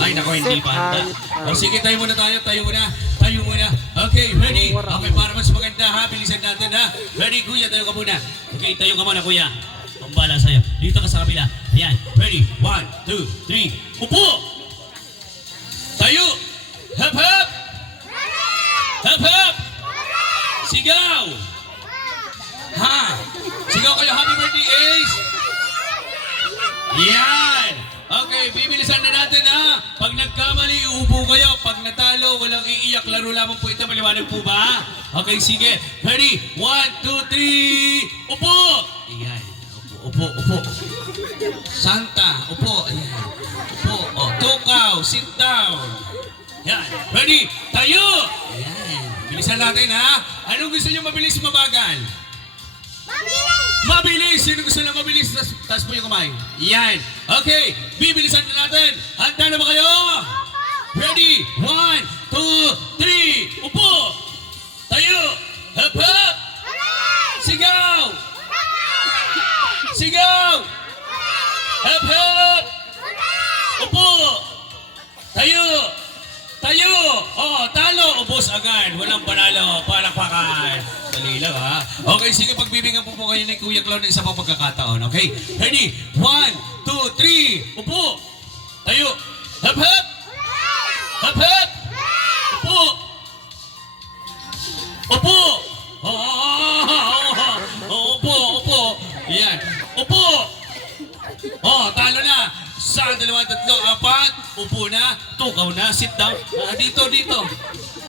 Ay, nako, hindi pa handa. O sige, tayo muna tayo. Tayo muna. Okay, ready? Okay, para mas maganda ha. Bilisan natin ha. Ready, kuya, tayo ka muna. Okay, tayo ka muna, kuya. Pambala sa'yo. Dito ka sa kabila. Ayan, ready? 1, 2, 3. Upo! Tayo! Hap, hap! Hap, hap! Sigaw! Ha! Sigaw kayo, happy birthday, Ace! Yan! Okay, bibilisan na natin ha. Pag nagkamali, uupo kayo. Pag natalo, walang iiyak. Laro lamang po ito. Maliwanag po ba? Okay, sige. Ready? 1, 2, 3. Upo! Ayan. Upo. Santa, upo. Ayan. Upo. O, tukaw. Sit down. Yan. Ready? Tayo! Ayan. Bilisan natin ha. Anong gusto nyo, mabilis, mabagal? Mabilis! Sino gusto na mabilis? Taas po yung kamay. Yan. Okay. Bibilisan na natin. Handa na ba kayo? Ready? 1, 2, 3. Upo! Tayo! Hap, hap! Sigaw! Sigaw! Hap, hap! Upo! Tayo! Tayo! Oh, talo! Ubos agad. Walang panalo. Palakpakan. Dali lang ha. Okay, sige. Pagbibigyan po kayo ng Kuya Clown ng isa pang pagkakataon. Okay? Ready? 1, 2, 3. Upo! Tayo! Hap, hap! Hap, hap! Upo! Upo! Upo! Yan. Upo! Oh, talo na. Sa 2, 3, 4. Upo na. Tukaw na. Sit down. Dito.